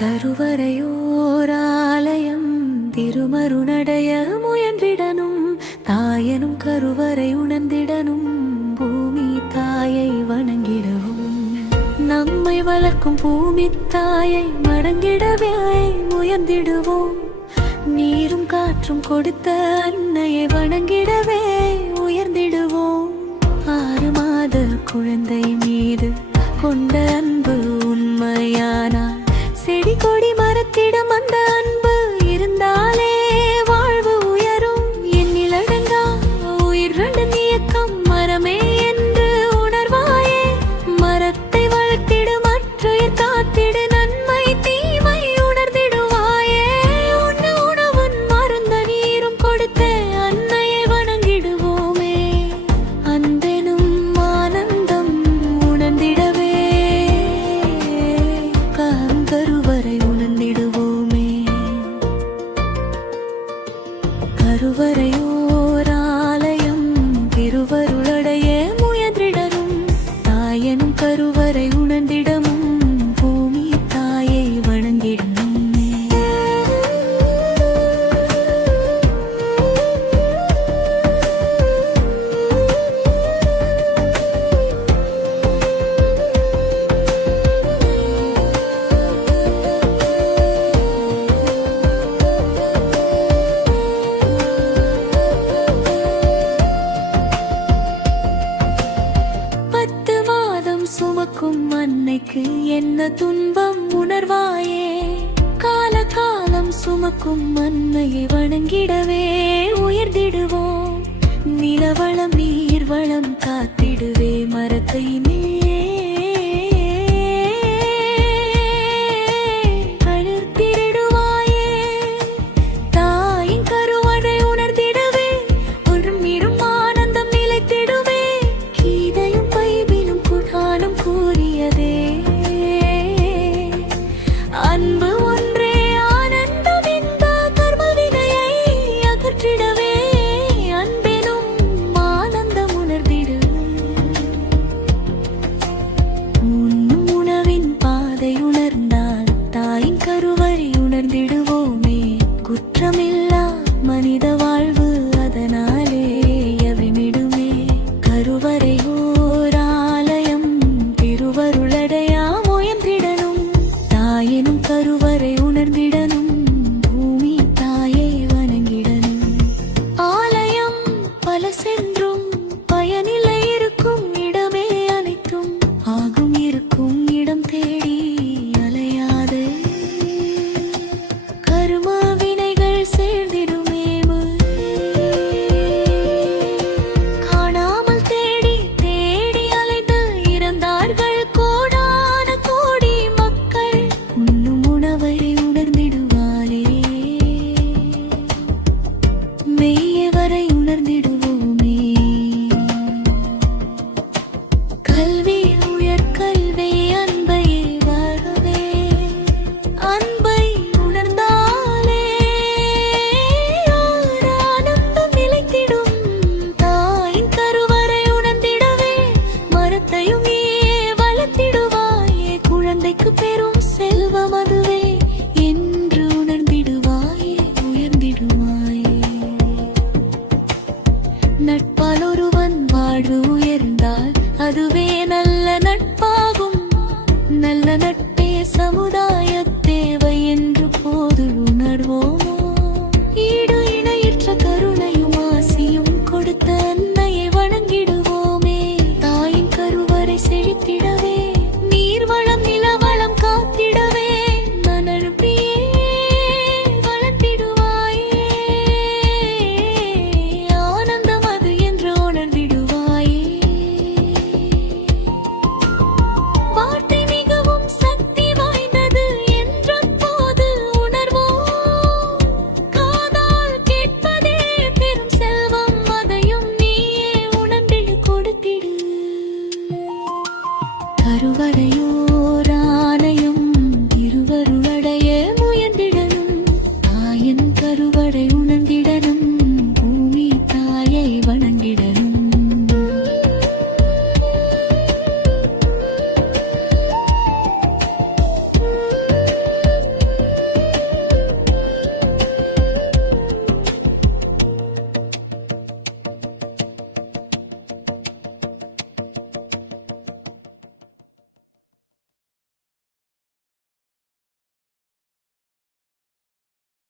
கருவறையோராலயம் திருமருணடைய முயன்றிடனும் தாயனும் கருவறை உணர்ந்திடனும் பூமி தாயை வணங்கிடவும் நம்மை வளர்க்கும் பூமி தாயை மடங்கிடவே முயன்றிடுவோம். நீரும் காற்றும் கொடுத்த அன்னையை வணங்கிடவே உயர்ந்திடுவோம். 6 மாத குழந்தை மீது கொண்ட அன்பு உண்மையானால் செடி கொடி மரத்திடம் அந்த அன்பு இருந்தாலே வாழ்வு உயரும். எண்ணில் அடங்கா உயிர் இயக்கம் மரமே என்று உணர்வாயே. மரத்தை வளர்த்திடு மற்றையர் காத்திடு நன்மை தீமை உணர்ந்திடுவாயே. உண்ண உணவன் மருந்த நீரும் கொடுத்த அன்னையை வணங்கிடுவோமே. அன்பெனும் ஆனந்தம் உணர்ந்திடவே கருவறை உணர்ந்திடுவோமே. கருவறையோராலயம் திருவருளடைய முயன்றிடரும் தாயனும் கருவறை உணர்ந்திடமும் பூமி தாயை வணங்கிடுமே. சுமக்கும் அன்னைக்கு என்ன துன்பம் உணர்வாயே. கால காலம் சுமக்கும் அன்னையை வணங்கிடவே உயர்ந்திடுவோம். நிலவளம் நீர்வளம் காத்திடுவே மரத்தை வளர்த்திடுவாயே. தாயின் கருவறை உணர்ந்திடவே ஒருமிடும் ஆனந்தம் நிலைத்திடுவே. கீதையும் பைபிளும் குர்ஆனும் கூறியதே அன்பு ஒன்றே ஆனந்தம். இந்த கர்மவினையை அகற்றிடவே அன்பெனும் ஆனந்தம் உணர்ந்திடு. உண்ணும் உணவின் பாதை உணர்ந்தால் தாயின் கருவறை உணர்ந்திடுவோமே. குற்றமில்லா மனித வாழ்வு அதனாலே எவ்விமிடுமே. கருவறையோராலயம் திருவருளடையா முயன்றிடனும் தாயனும் கருவறை உணர்ந்திடனும் பூமி தாயை வணங்கிடனும். ஆலயம் பல சென்றும் பயனில்லை இருக்கும் இடமே அனைத்தும் ஆகும் இருக்கும் இடம் தேடி அலையாதே. கரும வினைகள் சேர்ந்திடுமே காணாமல் தேடி தேடி அலைந்து இறந்தார்கள் கோடான கோடி மக்கள். உண்ணும் உணவை உணர்ந்திடுவாளே மெய்யவரை உணர்ந்திடுவோமே. கல்வி உயர்கல்வி அன்பையே வாழ்கவே. அன்பை உணர்ந்தாலே ஆனந்தம் நிலைத்திடும். தாயின் கருவறை உணர்ந்திடவே மரத்தையும் வளர்த்திடுவாயே. குழந்தைக்கு பெரும் செல்வம் அதுவே என்று உணர்ந்திடுவாயே உயர்ந்திடுவாயே. நட்பால் ஒருவன் வாழ்வு உயர்ந்தால் அதுவே நல்ல நட்பாகும். நல்ல நட்பே சமுதாய தேவை என்று போது உணர்வோமோ. ஈடு இணையற்ற கருணையும் ஆசியும் கொடுத்த அன்னையை வணங்கிடுவோமே. தாயின் கருவறை செழித்திடவே நீர்வளம் நிலவளம் காத்திடவே நனருப்பியே வளர்த்திடுவாயே. ஆனந்தம் அது என்று உணர்ந்திடுவாயே. வார்த்தை மிகவும் சக்தி வாய்ந்தது என்ற போது உணர்வோம். காதால் கேட்பதே பெரும் செல்வம் அதையும் நீயே உணர்ந்திடு கொடுத்திடு. கருவறையோராலயம் திருவருளடைய முயன்றிடனும் தாயன் கருவறை உணர்ந்திடனும்